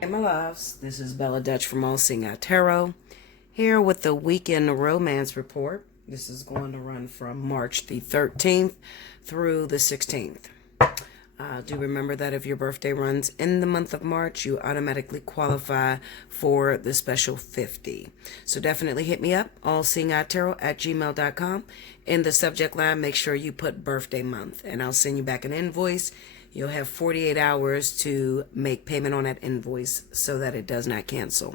Hey my loves, this is Bella Dutch from Allseeingeyetarot here with the weekend romance report. This is going to run from March the 13th through the 16th. Do remember that if your birthday runs in the month of March, you automatically qualify for the special 50. So definitely hit me up, allseeingeyetarot@gmail.com. In the subject line, make sure you put birthday month, and I'll send you back an invoice. You'll have 48 hours to make payment on that invoice so that it does not cancel.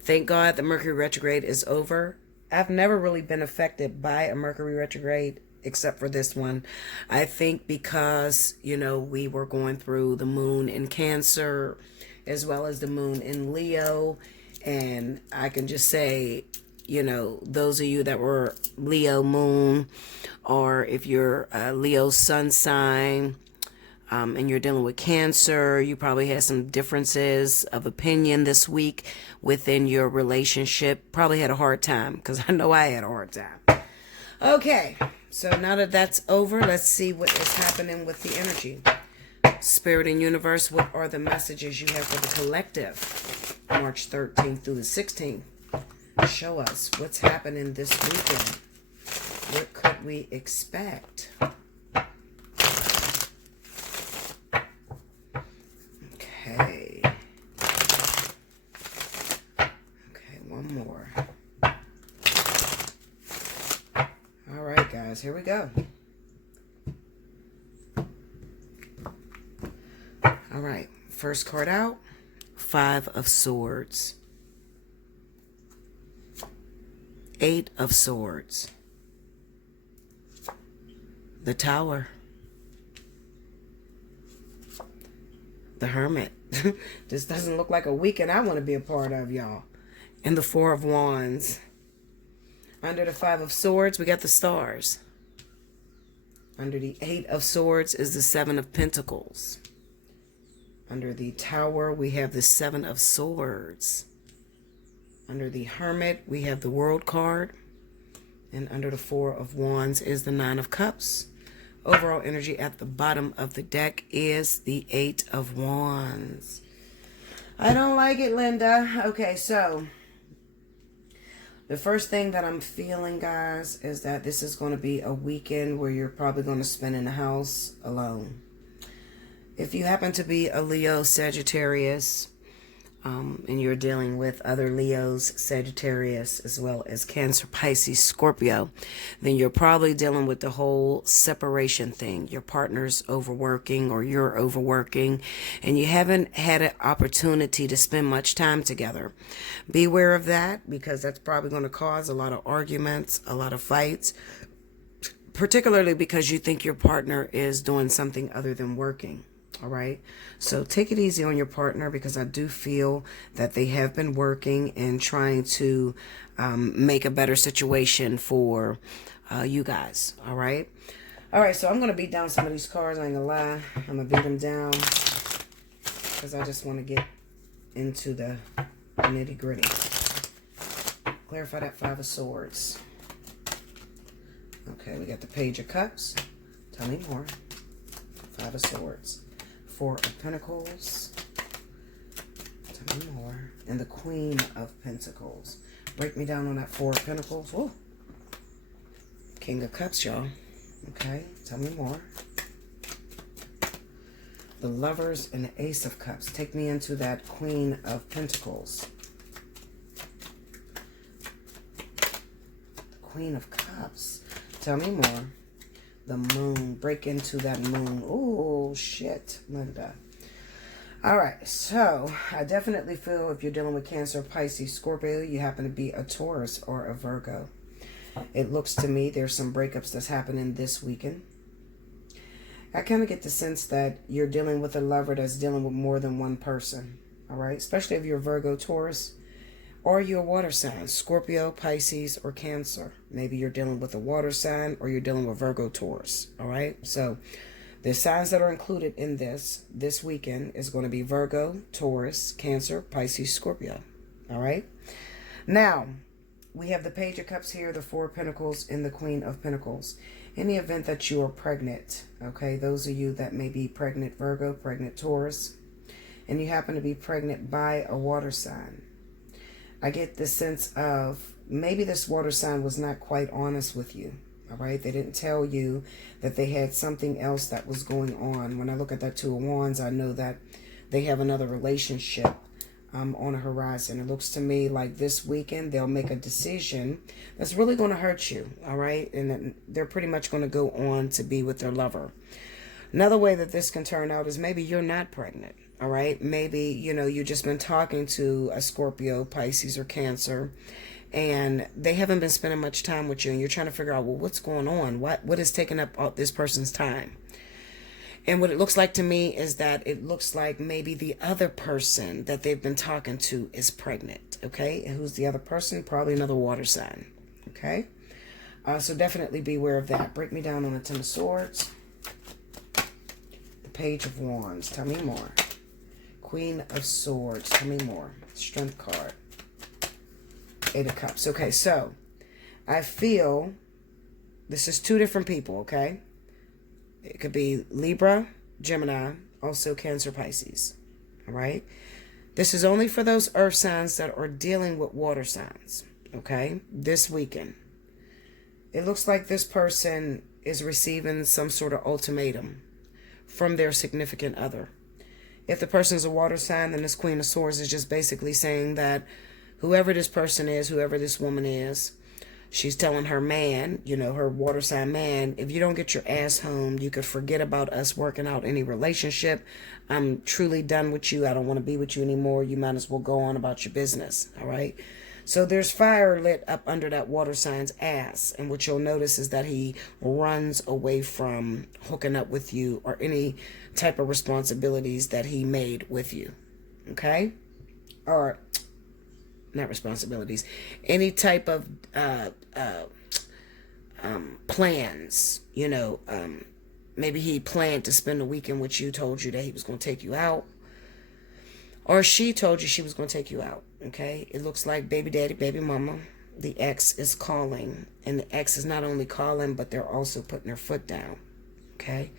Thank God the Mercury retrograde is over. I've never really been affected by a Mercury retrograde except for this one. I think because, we were going through the moon in Cancer as well as the moon in Leo. And I can just say, those of you that were Leo moon, or if you're a Leo sun sign, and you're dealing with Cancer, you probably had some differences of opinion this week within your relationship. Probably had a hard time, because I know I had a hard time. Okay, so now that that's over, let's see what is happening with the energy. Spirit and universe, what are the messages you have for the collective? March 13th through the 16th. Show us what's happening this weekend. What could we expect? Okay. Okay, one more. All right, guys, here we go. All right, first card out, 5 of Swords. 8 of Swords. The Tower. The Hermit. This doesn't look like a weekend I want to be a part of, y'all. And the 4 of Wands. Under the 5 of Swords, we got the Stars. Under the 8 of Swords is the 7 of Pentacles. Under the Tower, we have the 7 of Swords. Under the Hermit, we have the World card. And under the 4 of Wands is the 9 of Cups. Overall energy at the bottom of the deck is the 8 of Wands. I don't like it, Linda. Okay, so the first thing that I'm feeling, guys, is that this is going to be a weekend where you're probably going to spend in the house alone. If you happen to be a Leo, Sagittarius, and you're dealing with other Leos, Sagittarius, as well as Cancer, Pisces, Scorpio, then you're probably dealing with the whole separation thing. Your partner's overworking or you're overworking, and you haven't had an opportunity to spend much time together. Beware of that, because that's probably going to cause a lot of arguments, a lot of fights, particularly because you think your partner is doing something other than working. All right, so take it easy on your partner, because I do feel that they have been working and trying to make a better situation for you guys. All right, so I'm going to beat down some of these cards. I ain't gonna lie, I'm gonna beat them down because I just want to get into the nitty gritty. Clarify that 5 of Swords. Okay, we got the Page of Cups. Tell me more. 5 of Swords. 4 of Pentacles. Tell me more. And the Queen of Pentacles. Break me down on that 4 of Pentacles. Whoa. King of Cups, y'all. Okay, tell me more. The Lovers and the Ace of Cups. Take me into that Queen of Pentacles. The Queen of Cups. Tell me more. The Moon. Break into that Moon. Oh, shit, Linda. All right, so I definitely feel if you're dealing with Cancer, Pisces, Scorpio, you happen to be a Taurus or a Virgo. It looks to me there's some breakups that's happening this weekend. I kind of get the sense that you're dealing with a lover that's dealing with more than one person. All right, especially if you're Virgo, Taurus, or you're a water sign, Scorpio, Pisces, or Cancer. Maybe you're dealing with a water sign, or you're dealing with Virgo, Taurus. All right, so the signs that are included in this weekend is going to be Virgo, Taurus, Cancer, Pisces, Scorpio. All right, now we have the Page of Cups here, the 4 of Pentacles, and the Queen of Pentacles. In the event that you are pregnant, okay, those of you that may be pregnant Virgo, pregnant Taurus, and you happen to be pregnant by a water sign. I get the sense of maybe this water sign was not quite honest with you. All right, they didn't tell you that they had something else that was going on. When I look at that Two of Wands, I know that they have another relationship on a horizon. It looks to me like this weekend they'll make a decision that's really going to hurt you. All right, and they're pretty much going to go on to be with their lover. Another way that this can turn out is maybe you're not pregnant. All right, maybe, you know, you've just been talking to a Scorpio, Pisces, or Cancer, and they haven't been spending much time with you, and you're trying to figure out, well, what's going on? What is taking up all this person's time? And what it looks like to me is that it looks like maybe the other person that they've been talking to is pregnant. Okay, and who's the other person? Probably another water sign. Okay, so definitely beware of that. Break me down on the Ten of Swords. The Page of Wands. Tell me more. Queen of Swords. Tell me more. Strength card. Eight of Cups. Okay, so I feel this is two different people, okay? It could be Libra, Gemini, also Cancer, Pisces. All right? This is only for those earth signs that are dealing with water signs, okay? This weekend. It looks like this person is receiving some sort of ultimatum from their significant other. If the person's a water sign, then this Queen of Swords is just basically saying that whoever this person is, whoever this woman is, she's telling her man, you know, her water sign man, if you don't get your ass home, you could forget about us working out any relationship. I'm truly done with you. I don't want to be with you anymore. You might as well go on about your business. All right. So there's fire lit up under that water sign's ass. And what you'll notice is that he runs away from hooking up with you or any type of responsibilities that he made with you. Okay. Or not responsibilities, any type of plans, you know, maybe he planned to spend the weekend with you, told you that he was going to take you out, or she told you she was going to take you out. Okay, it looks like baby daddy, baby mama, the ex is calling, and the ex is not only calling, but they're also putting their foot down. Okay,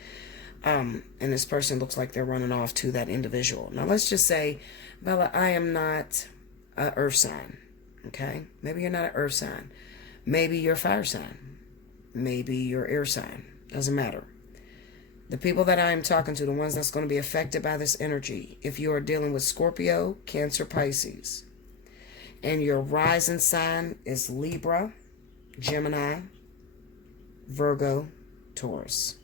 and this person looks like they're running off to that individual. Now let's just say, Bella, I am not a earth sign. Okay, maybe you're not an earth sign, maybe you're a fire sign, maybe you're air sign, doesn't matter. The people that I am talking to, the ones that's going to be affected by this energy, if you are dealing with Scorpio, Cancer, Pisces, and your rising sign is Libra, Gemini, Virgo, Taurus.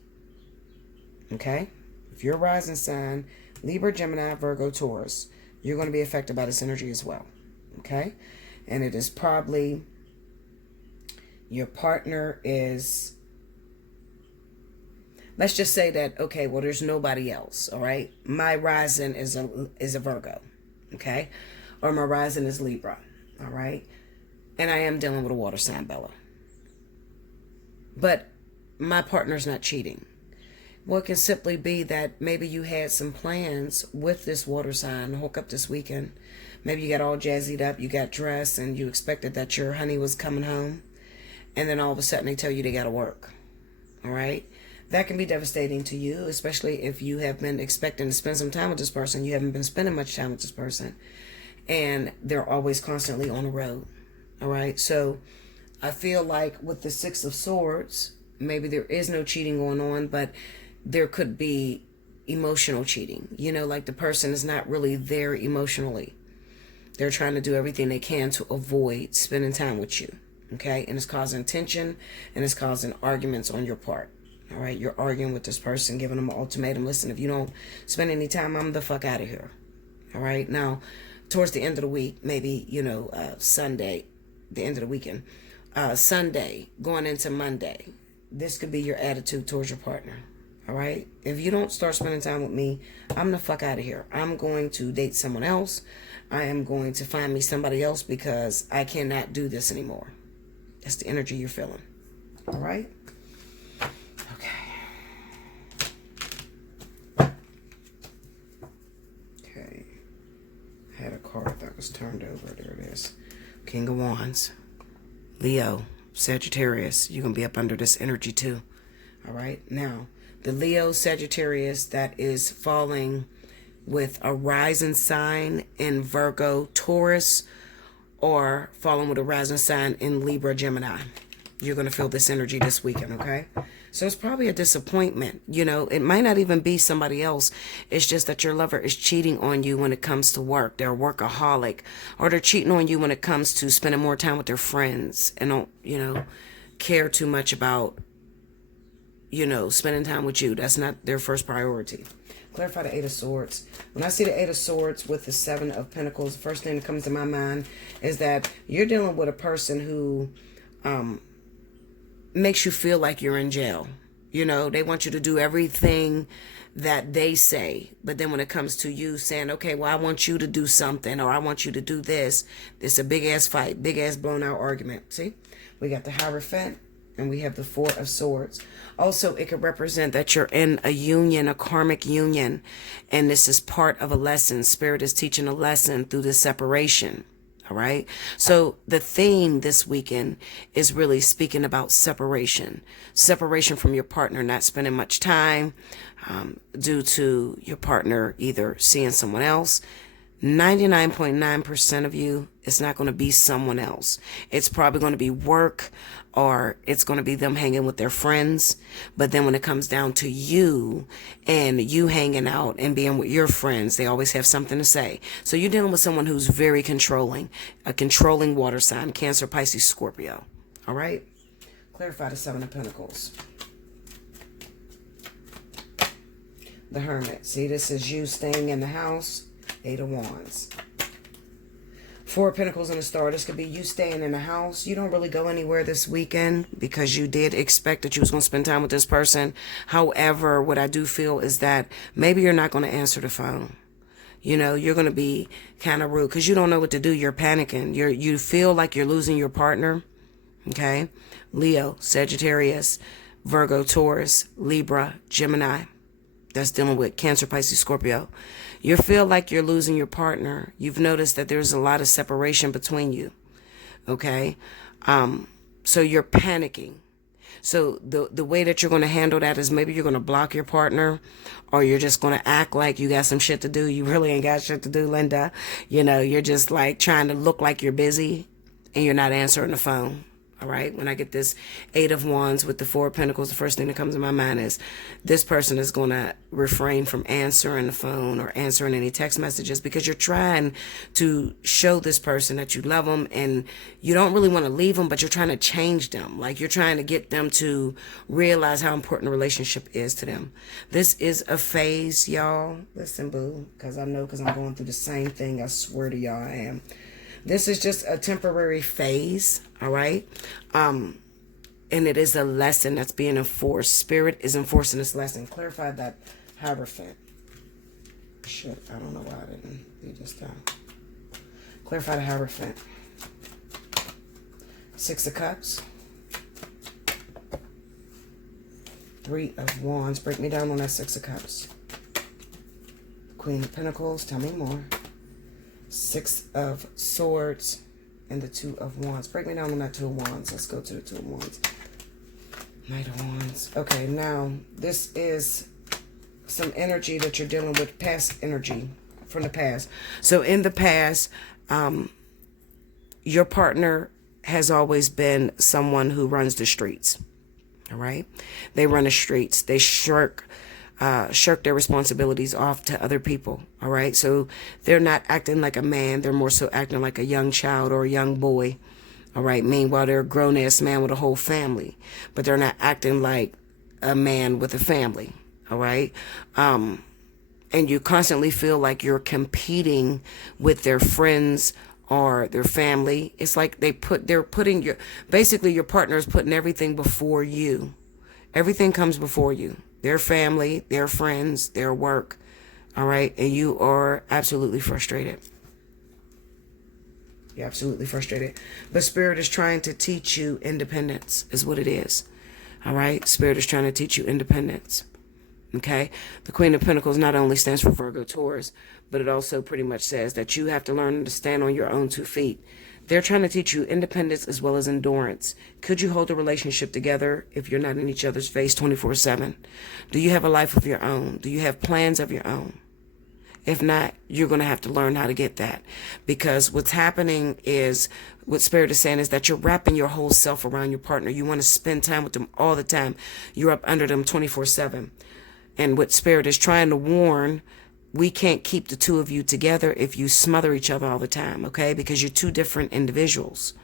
Okay, if your rising sign Libra, Gemini, Virgo, Taurus, you're going to be affected by this energy as well. Okay, and it is probably your partner is, let's just say that, okay, well, there's nobody else. All right, my rising is a Virgo. Okay, or my rising is Libra. All right, and I am dealing with a water sign, Bella, but my partner's not cheating. Well, it can simply be that maybe you had some plans with this water sign to hook up this weekend. Maybe you got all jazzied up, you got dressed, and you expected that your honey was coming home. And then all of a sudden they tell you they got to work. All right? That can be devastating to you, especially if you have been expecting to spend some time with this person. You haven't been spending much time with this person. And they're always constantly on the road. All right? So I feel like with the Six of Swords, maybe there is no cheating going on, but there could be emotional cheating. You know, like the person is not really there emotionally. They're trying to do everything they can to avoid spending time with you. Okay? And it's causing tension and it's causing arguments on your part. All right? You're arguing with this person, giving them an ultimatum. Listen, if you don't spend any time, I'm the fuck out of here. All right? Now, towards the end of the week, maybe, you know, Sunday, the end of the weekend, Sunday, going into Monday, this could be your attitude towards your partner. All right? If you don't start spending time with me, I'm the fuck out of here. I'm going to date someone else. I am going to find me somebody else because I cannot do this anymore. That's the energy you're feeling. All right? Okay. I had a card that was turned over. There it is. King of Wands. Leo. Sagittarius. You're going to be up under this energy too. All right? Now, the Leo Sagittarius that is falling with a rising sign in Virgo, Taurus, or falling with a rising sign in Libra, Gemini. You're going to feel this energy this weekend, okay? So it's probably a disappointment. You know, it might not even be somebody else. It's just that your lover is cheating on you when it comes to work. They're a workaholic. Or they're cheating on you when it comes to spending more time with their friends and don't, you know, care too much about, you know, spending time with you. That's not their first priority. Clarify the Eight of Swords. When I see the Eight of Swords with the Seven of Pentacles, the first thing that comes to my mind is that you're dealing with a person who makes you feel like you're in jail. You know, they want you to do everything that they say. But then when it comes to you saying, okay, well, I want you to do something, or I want you to do this, it's a big ass fight, big ass blown out argument. See, we got the Hierophant and we have the Four of Swords. Also, it could represent that you're in a union, a karmic union, and this is part of a lesson. Spirit is teaching a lesson through this separation. All right. So the theme this weekend is really speaking about separation from your partner, not spending much time due to your partner either seeing someone else. 99.9% of you, it's not going to be someone else. It's probably going to be work, or it's going to be them hanging with their friends. But then when it comes down to you and you hanging out and being with your friends, they always have something to say. So you're dealing with someone who's very controlling, a controlling water sign, Cancer, Pisces, Scorpio. All right. Clarify the Seven of Pentacles. The Hermit. See, this is you staying in the house. Eight of Wands. Four of Pentacles and a Star. This could be you staying in the house. You don't really go anywhere this weekend because you did expect that you was going to spend time with this person. However, what I do feel is that maybe you're not going to answer the phone. You know, you're going to be kind of rude because you don't know what to do. You're panicking. You feel like you're losing your partner. Okay. Leo, Sagittarius, Virgo, Taurus, Libra, Gemini. That's dealing with Cancer, Pisces, Scorpio. You feel like you're losing your partner. You've noticed that there's a lot of separation between you. Okay? So you're panicking. So the way that you're going to handle that is maybe you're going to block your partner, or you're just going to act like you got some shit to do. You really ain't got shit to do, Linda. You know, you're just like trying to look like you're busy and you're not answering the phone. All right. When I get this Eight of Wands with the Four of Pentacles, the first thing that comes to my mind is this person is going to refrain from answering the phone or answering any text messages because you're trying to show this person that you love them and you don't really want to leave them, but you're trying to change them. Like you're trying to get them to realize how important a relationship is to them. This is a phase, y'all. Listen, boo, because I know because I'm going through the same thing. I swear to y'all I am. This is just a temporary phase, all right? And it is a lesson that's being enforced. Spirit is enforcing this lesson. Clarify that Hierophant. Shit, I don't know why I didn't do this time. Clarify the Hierophant. Six of Cups. Three of Wands. Break me down on that Six of Cups. Queen of Pentacles. Tell me more. Six of Swords and the Two of Wands. Break me down on that Two of Wands. Let's go to the Two of Wands. Knight of Wands. Okay, now this is some energy that you're dealing with, past energy from the past. So in the past, your partner has always been someone who runs the streets. All right? They run the streets. They shirk their responsibilities off to other people. All right. So they're not acting like a man. They're more so acting like a young child or a young boy. All right. Meanwhile, they're a grown ass man with a whole family, but they're not acting like a man with a family. All right. And you constantly feel like you're competing with their friends or their family. It's like basically your partner is putting everything before you. Everything comes before you. Their family, their friends, their work. All right. And you are absolutely frustrated. You're absolutely frustrated. But Spirit is trying to teach you independence is what it is. All right. Spirit is trying to teach you independence. Okay. The Queen of Pentacles not only stands for Virgo, Taurus, but it also pretty much says that you have to learn to stand on your own 2 feet. They're trying to teach you independence as well as endurance. Could you hold a relationship together if you're not in each other's face 24/7? Do you have a life of your own? Do you have plans of your own? If not, you're going to have to learn how to get that, because what's happening is, what Spirit is saying is that you're wrapping your whole self around your partner. You want to spend time with them all the time. You're up under them 24/7. And what Spirit is trying to warn, we can't keep the two of you together if you smother each other all the time, okay? Because you're two different individuals.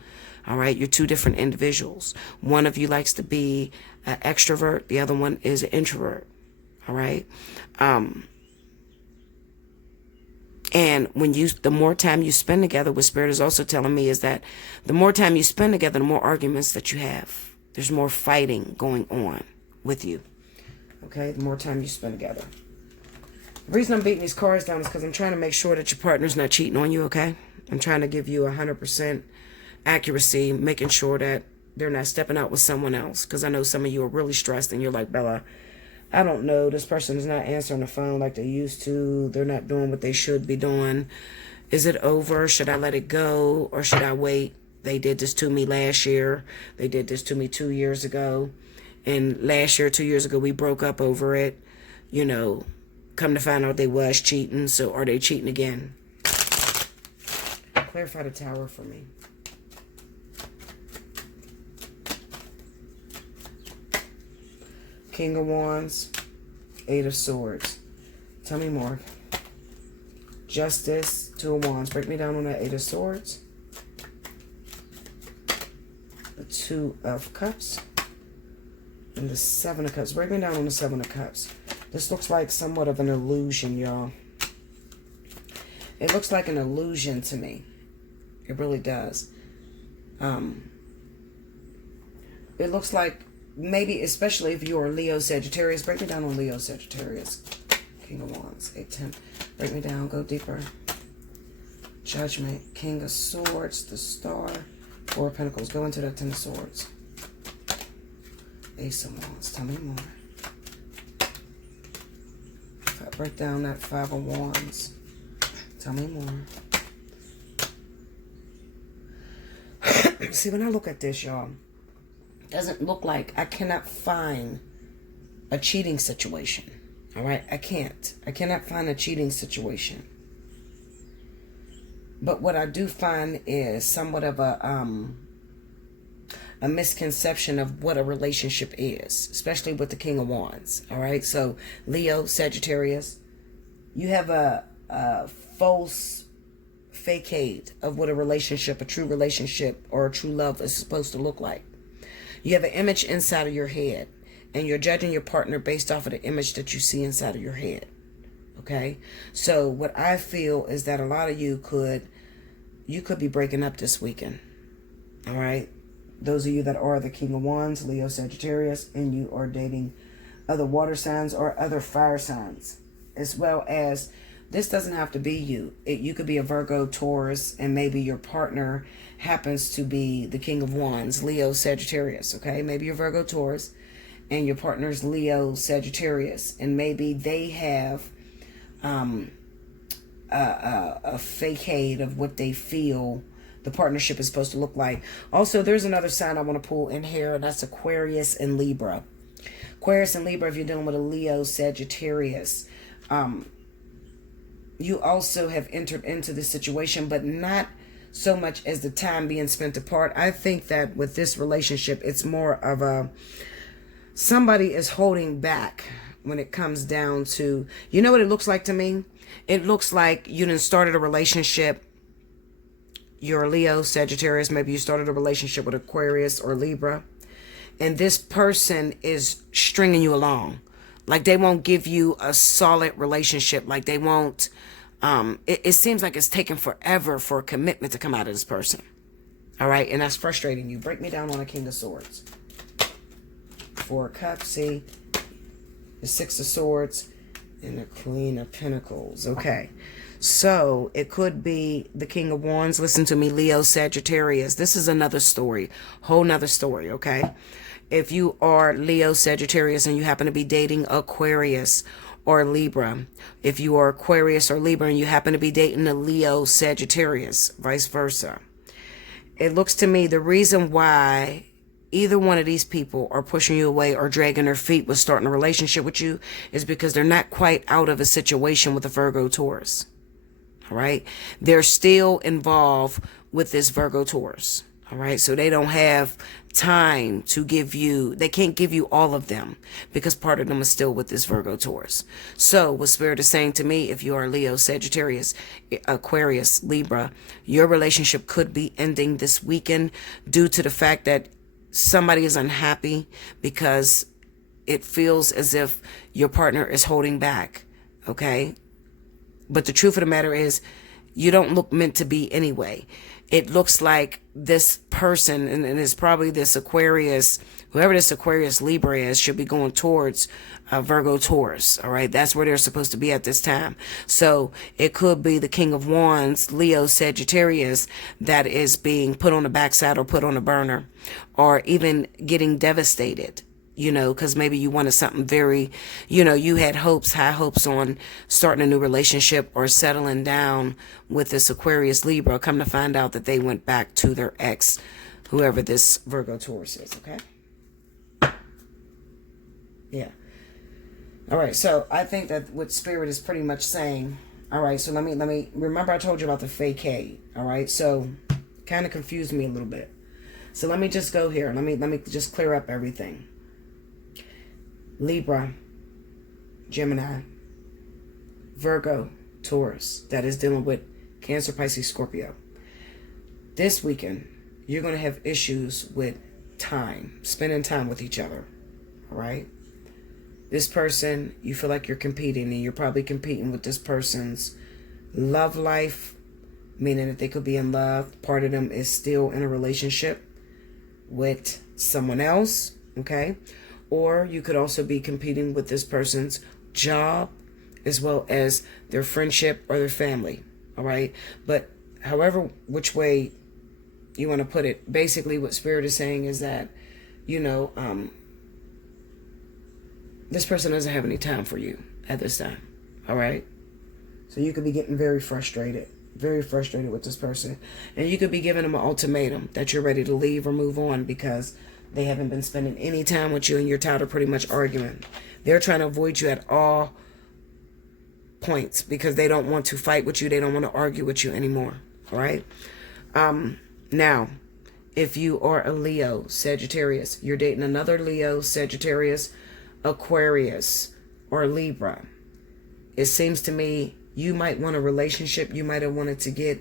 All right, you're two different individuals. One of you likes to be an extrovert. The other one is an introvert. All right. And the more time you spend together, what Spirit is also telling me is that the more time you spend together, the more arguments that you have. There's more fighting going on with you. Okay, the more time you spend together. The reason I'm beating these cards down is because I'm trying to make sure that your partner's not cheating on you, okay? I'm trying to give you 100% accuracy, making sure that they're not stepping out with someone else. Because I know some of you are really stressed and you're like, Bella, I don't know. This person is not answering the phone like they used to. They're not doing what they should be doing. Is it over? Should I let it go? Or should I wait? They did this to me last year. They did this to me 2 years ago. And last year, 2 years ago, we broke up over it. You know, come to find out they was cheating. So are they cheating again? Clarify the Tower for me. King of Wands, Eight of Swords. Tell me more. Justice, Two of Wands. Break me down on that Eight of Swords. The Two of Cups. And the Seven of Cups. Break me down on the Seven of Cups. This looks like somewhat of an illusion, y'all. It looks like an illusion to me. It really does. It looks like, maybe, especially if you're Leo Sagittarius. Break me down on Leo Sagittarius. King of Wands, 8, 10. Break me down, go deeper. Judgment, King of Swords, the Star, Four of Pentacles. Go into that 10 of Swords. Ace of Wands, tell me more. If I break down that Five of Wands, tell me more. See, when I look at this, y'all, doesn't look like, I cannot find a cheating situation. All right, I cannot find a cheating situation. But what I do find is somewhat of a misconception of what a relationship is, especially with the King of Wands. All right, so Leo, Sagittarius, you have a false facade of what a relationship, a true relationship or a true love is supposed to look like. You have an image inside of your head, and you're judging your partner based off of the image that you see inside of your head. Okay? So what I feel is that a lot of you could be breaking up this weekend. All right? Those of you that are the King of Wands, Leo, Sagittarius, and you are dating other water signs or other fire signs, as well as, this doesn't have to be you. You could be a Virgo, Taurus, and maybe your partner happens to be the King of Wands, Leo, Sagittarius, okay? Maybe you're Virgo, Taurus, and your partner's Leo, Sagittarius, and maybe they have a facade of what they feel the partnership is supposed to look like. Also, there's another sign I want to pull in here, and that's Aquarius and Libra. Aquarius and Libra, if you're dealing with a Leo, Sagittarius, you also have entered into this situation, but not so much as the time being spent apart. I think that with this relationship, it's more of somebody is holding back when it comes down to, you know what it looks like to me? It looks like you done started a relationship. You're a Leo, Sagittarius. Maybe you started a relationship with Aquarius or Libra. And this person is stringing you along. Like they won't give you a solid relationship. Like they won't. It seems like it's taking forever for a commitment to come out of this person. All right. And that's frustrating you. Break me down on a King of Swords. Four of Cups. See, the Six of Swords and the Queen of Pentacles. Okay. So it could be the King of Wands. Listen to me, Leo, Sagittarius. This is another story. Whole nother story. Okay. If you are Leo, Sagittarius, and you happen to be dating Aquarius or Libra, if you are Aquarius or Libra and you happen to be dating a Leo, Sagittarius, vice versa, it looks to me the reason why either one of these people are pushing you away or dragging their feet with starting a relationship with you is because they're not quite out of a situation with a Virgo Taurus. All right. They're still involved with this Virgo Taurus. All right. So they don't have time to give you, they can't give you all of them because part of them is still with this Virgo Taurus. So what Spirit is saying to me, if you are Leo, Sagittarius, Aquarius, Libra, your relationship could be ending this weekend due to the fact that somebody is unhappy because it feels as if your partner is holding back. Okay. But the truth of the matter is, you don't look meant to be anyway. It looks like this person, and it's probably this Aquarius, whoever this Aquarius Libra is, should be going towards Virgo Taurus. All right. That's where they're supposed to be at this time. So it could be the King of Wands, Leo, Sagittarius, that is being put on the backside or put on a burner, or even getting devastated. Because maybe you wanted something very, you had high hopes on starting a new relationship or settling down with this Aquarius Libra. Come to find out that they went back to their ex, whoever this Virgo Taurus is. Okay. Yeah. All right. So I think that what Spirit is pretty much saying. All right. So let me remember I told you about the facade. All right. So kind of confused me a little bit. So let me just go here. Let me just clear up everything. Libra, Gemini, Virgo, Taurus, that is dealing with Cancer, Pisces, Scorpio. This weekend, you're going to have issues with time, spending time with each other, all right? This person, you feel like you're competing, and you're probably competing with this person's love life, meaning that they could be in love. Part of them is still in a relationship with someone else, okay? Or you could also be competing with this person's job as well as their friendship or their family. All right. But however, which way you want to put it, basically what Spirit is saying is that, this person doesn't have any time for you at this time. All right. So you could be getting very frustrated with this person. And you could be giving them an ultimatum that you're ready to leave or move on because they haven't been spending any time with you and you're tired of pretty much arguing. They're trying to avoid you at all points because they don't want to fight with you. They don't want to argue with you anymore. All right. Now, if you are a Leo, Sagittarius, you're dating another Leo, Sagittarius, Aquarius, or Libra. It seems to me you might want a relationship. You might have wanted to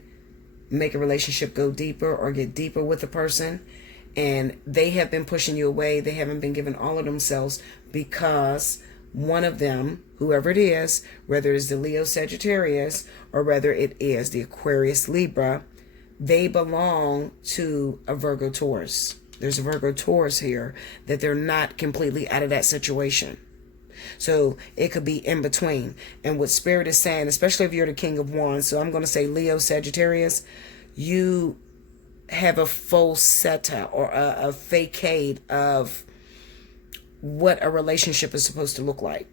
make a relationship go deeper or get deeper with a person. And they have been pushing you away. They haven't been giving all of themselves because one of them, whoever it is, whether it's the Leo Sagittarius or whether it is the Aquarius Libra, they belong to a Virgo Taurus. There's a Virgo Taurus here that they're not completely out of that situation. So it could be in between. And what Spirit is saying, especially if you're the King of Wands, so I'm going to say Leo Sagittarius, you have a falsetta or a facade of what a relationship is supposed to look like.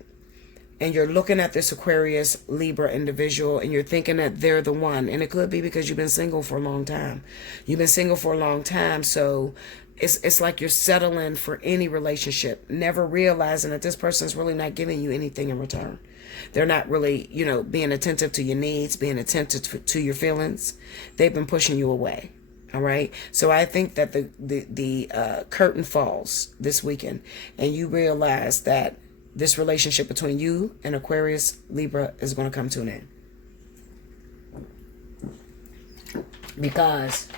And you're looking at this Aquarius Libra individual and you're thinking that they're the one. And it could be because you've been single for a long time. You've been single for a long time. So it's like you're settling for any relationship, never realizing that this person's really not giving you anything in return. They're not really, being attentive to your needs, being attentive to your feelings. They've been pushing you away. All right. So I think that the curtain falls this weekend and you realize that this relationship between you and Aquarius Libra is going to come to an end. Because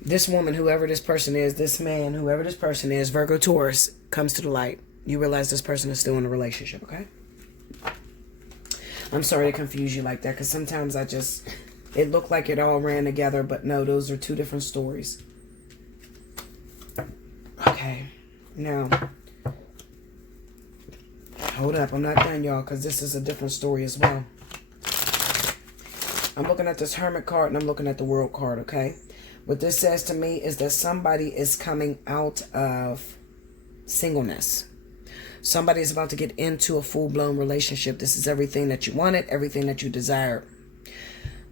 this woman, whoever this person is, this man, whoever this person is, Virgo Taurus, comes to the light. You realize this person is still in a relationship. Okay. I'm sorry to confuse you like that because sometimes it looked like it all ran together, but no, those are two different stories. Okay, now, hold up, I'm not done, y'all, because this is a different story as well. I'm looking at this Hermit card and I'm looking at the World card, okay? What this says to me is that somebody is coming out of singleness. Somebody is about to get into a full-blown relationship. This is everything that you wanted, everything that you desired.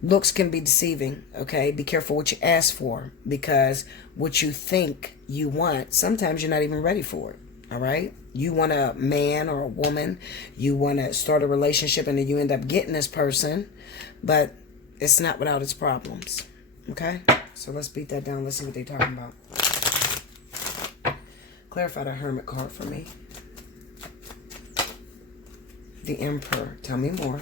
Looks can be deceiving, okay? Be careful what you ask for, because what you think you want, sometimes you're not even ready for it, all right? You want a man or a woman, you want to start a relationship, and then you end up getting this person, but it's not without its problems, okay? So let's beat that down. Let's see what they're talking about. Clarify the Hermit card for me. The Emperor, tell me more.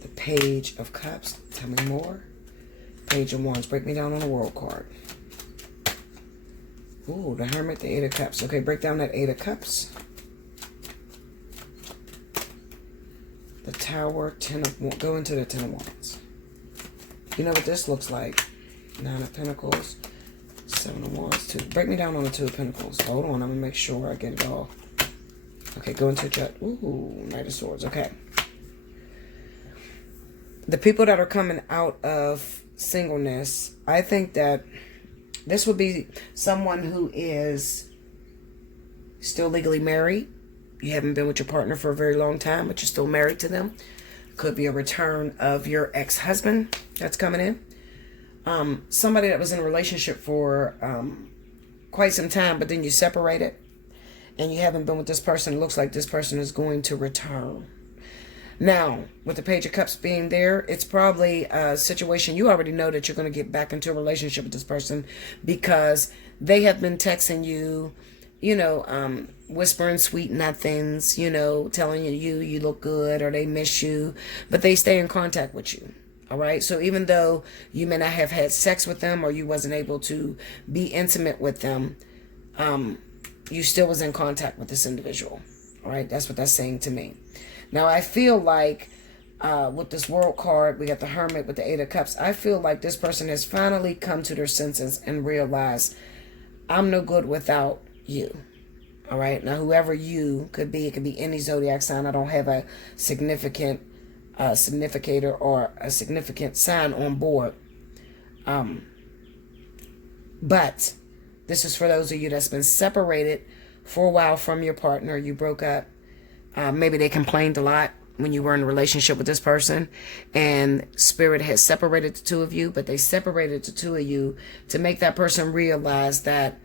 The Page of Cups, tell me more. Page of Wands, break me down on the World card. Ooh, the Hermit, the Eight of Cups. Okay, break down that Eight of Cups. The Tower, go into the Ten of Wands. You know what this looks like. Nine of Pentacles, Seven of Wands, Two. Break me down on the Two of Pentacles. Hold on, I'm going to make sure I get it all. Okay, go into Judge. Ooh, Knight of Swords. Okay. The people that are coming out of singleness, I think that this would be someone who is still legally married. You haven't been with your partner for a very long time, but you're still married to them. Could be a return of your ex-husband that's coming in. Somebody that was in a relationship for quite some time, but then you separated and you haven't been with this person. It looks like this person is going to return. Now, with the Page of Cups being there, it's probably a situation you already know that you're going to get back into a relationship with this person, because they have been texting you, whispering sweet nothings, telling you look good, or they miss you, but they stay in contact with you. All right. So even though you may not have had sex with them, or you wasn't able to be intimate with them, you still was in contact with this individual. All right. That's what that's saying to me. Now, I feel like with this World card, we got the Hermit with the Eight of Cups. I feel like this person has finally come to their senses and realized, I'm no good without you. All right. Now, whoever you could be, it could be any zodiac sign. I don't have a significant significator or a significant sign on board. But this is for those of you that's been separated for a while from your partner. You broke up. Maybe they complained a lot when you were in a relationship with this person, and Spirit has separated the two of you, but they separated the two of you to make that person realize that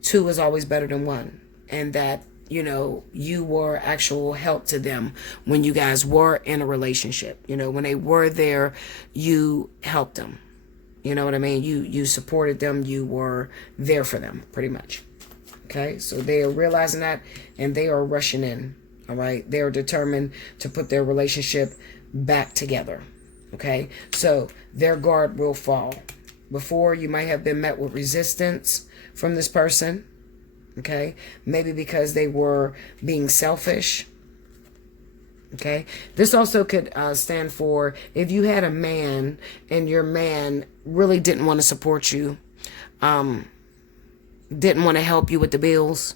two is always better than one, and that, you were actual help to them when you guys were in a relationship. When they were there, you helped them. You know what I mean? You supported them. You were there for them, pretty much. Okay, so they are realizing that, and they are rushing in. All right, they are determined to put their relationship back together. Okay, so their guard will fall. Before, you might have been met with resistance from this person. Okay, maybe because they were being selfish. Okay, this also could stand for if you had a man and your man really didn't want to support you, didn't want to help you with the bills.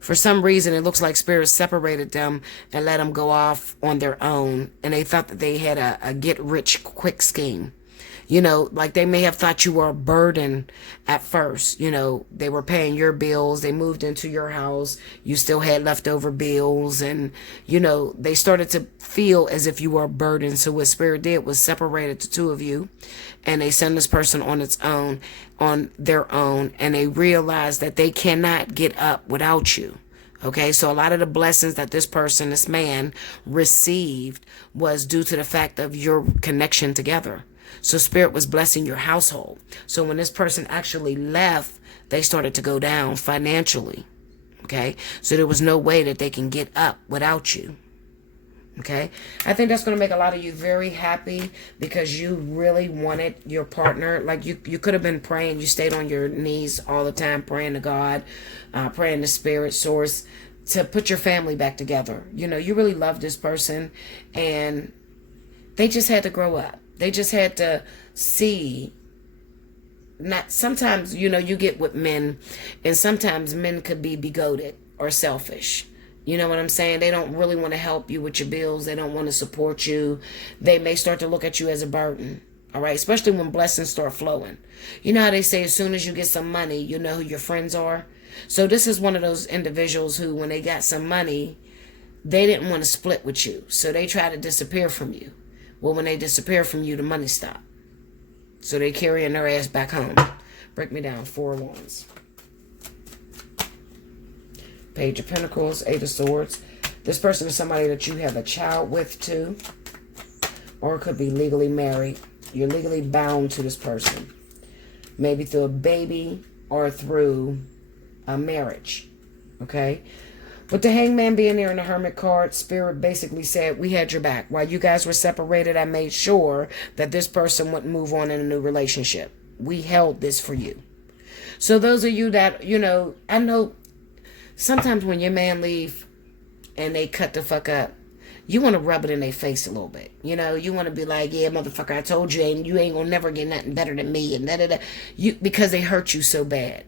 For some reason, it looks like Spirit separated them and let them go off on their own. And they thought that they had a get-rich-quick scheme. Like they may have thought you were a burden at first. They were paying your bills. They moved into your house. You still had leftover bills. And, they started to feel as if you were a burden. So what Spirit did was separated the two of you. And they sent this person on their own. And they realized that they cannot get up without you. Okay, so a lot of the blessings that this man received was due to the fact of your connection together. So Spirit was blessing your household. So when this person actually left, they started to go down financially. Okay, so there was no way that they can get up without you. Okay, I think that's going to make a lot of you very happy, because you really wanted your partner. Like you could have been praying. You stayed on your knees all the time, praying to God, praying to Spirit Source to put your family back together. You really love this person, and they just had to grow up. They just had to see. Sometimes, you get with men, and sometimes men could be bigoted or selfish. You know what I'm saying? They don't really want to help you with your bills. They don't want to support you. They may start to look at you as a burden. All right? Especially when blessings start flowing. You know how they say as soon as you get some money, you know who your friends are? So this is one of those individuals who, when they got some money, they didn't want to split with you. So they try to disappear from you. Well, when they disappear from you, the money stop. So they carrying their ass back home. Break me down. 4 of Wands. Page of Pentacles, 8 of Swords. This person is somebody that you have a child with too. Or it could be legally married. You're legally bound to this person. Maybe through a baby or through a marriage. Okay? With the Hangman being there in the Hermit card, Spirit basically said, we had your back. While you guys were separated, I made sure that this person wouldn't move on in a new relationship. We held this for you. So those of you that, you know, I know sometimes when your man leave and they cut the fuck up, you want to rub it in their face a little bit. You know, you want to be like, yeah, motherfucker, I told you, you ain't gonna never get nothing better than me, and da-da-da. Because they hurt you so bad.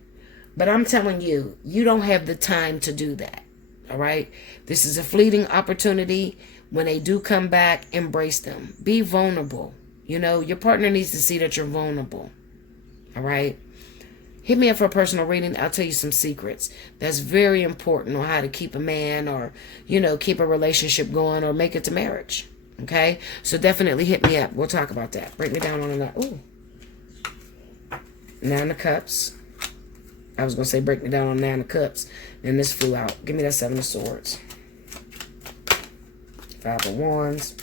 But I'm telling you, you don't have the time to do that. All right? This is a fleeting opportunity. When they do come back, embrace them. Be vulnerable. You know, your partner needs to see that you're vulnerable. All right? Hit me up for a personal reading. I'll tell you some secrets. That's very important on how to keep a man or, you know, keep a relationship going or make it to marriage. Okay? So definitely hit me up. We'll talk about that. Break me down on that. Ooh. 9 of Cups. I was going to say break me down on 9 of Cups. And this flew out. Give me that 7 of Swords. 5 of Wands.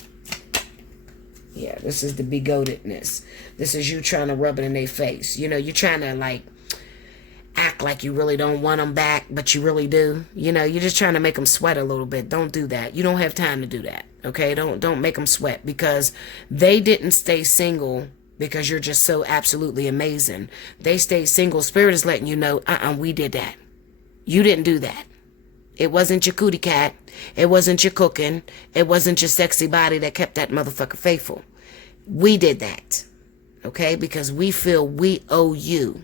Yeah, this is the begotedness. This is you trying to rub it in their face. You know, you're trying to like act like you really don't want them back, but you really do. You know, you're just trying to make them sweat a little bit. Don't do that. You don't have time to do that. Okay? Don't make them sweat, because they didn't stay single because you're just so absolutely amazing. They stayed single. Spirit is letting you know, we did that. You didn't do that. It wasn't your cootie cat. It wasn't your cooking. It wasn't your sexy body that kept that motherfucker faithful. We did that. Okay? Because we feel we owe you.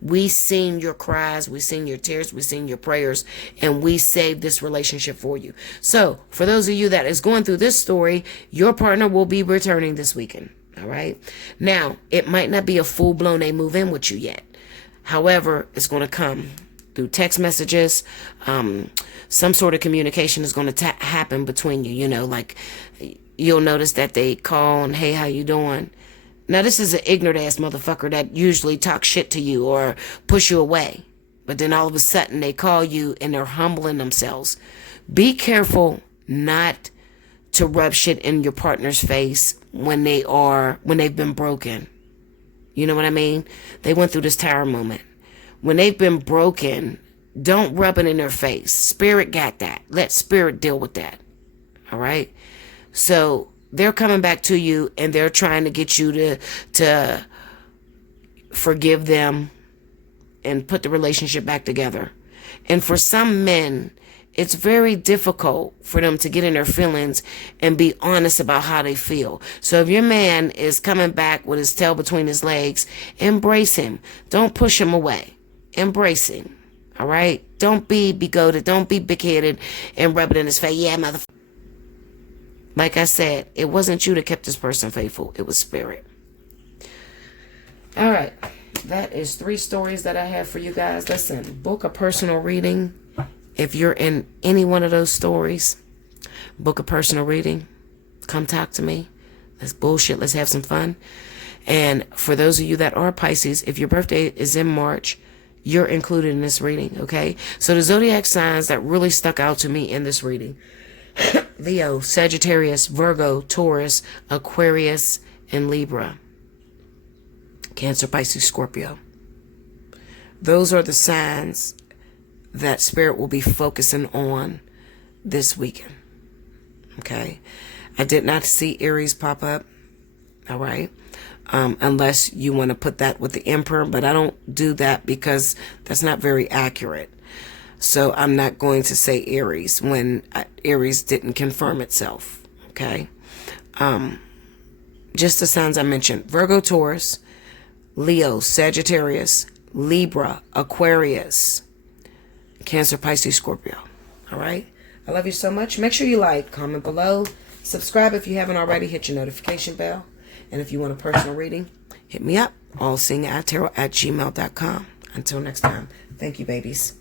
We seen your cries. We seen your tears. We seen your prayers. And we saved this relationship for you. So, for those of you that is going through this story, your partner will be returning this weekend. All right? Now, it might not be a full-blown they move in with you yet. However, it's going to come through text messages. Some sort of communication is going to happen between you. You know, like you'll notice that they call and, hey, how you doing? Now, this is an ignorant ass motherfucker that usually talks shit to you or push you away. But then all of a sudden they call you and they're humbling themselves. Be careful not to rub shit in your partner's face when they've been broken. You know what I mean? They went through this tower moment. When they've been broken, don't rub it in their face. Spirit got that. Let Spirit deal with that. All right? So they're coming back to you and they're trying to get you to forgive them and put the relationship back together. And for some men, it's very difficult for them to get in their feelings and be honest about how they feel. So if your man is coming back with his tail between his legs, embrace him. Don't push him away. Embrace him. All right? Don't be bigoted. Don't be big-headed and rub it in his face. Yeah, motherfucker. Like I said, it wasn't you that kept this person faithful. It was Spirit. All right. That is 3 stories that I have for you guys. Listen, book a personal reading. If you're in any one of those stories, book a personal reading. Come talk to me. Let's bullshit. Let's have some fun. And for those of you that are Pisces, if your birthday is in March, you're included in this reading, okay? So the zodiac signs that really stuck out to me in this reading: Leo, Sagittarius, Virgo, Taurus, Aquarius, and Libra. Cancer, Pisces, Scorpio. Those are the signs that Spirit will be focusing on this weekend. Okay? I did not see Aries pop up. All right? Unless you want to put that with the Emperor, but I don't do that because that's not very accurate. So I'm not going to say Aries when Aries didn't confirm itself. Okay? Just the signs I mentioned: Virgo, Taurus, Leo, Sagittarius, Libra, Aquarius, Cancer, Pisces, Scorpio. All right? I love you so much. Make sure you like, comment below, subscribe if you haven't already, hit your notification bell. And if you want a personal reading, hit me up, allseeingeyetarot@gmail.com. Until next time, thank you, babies.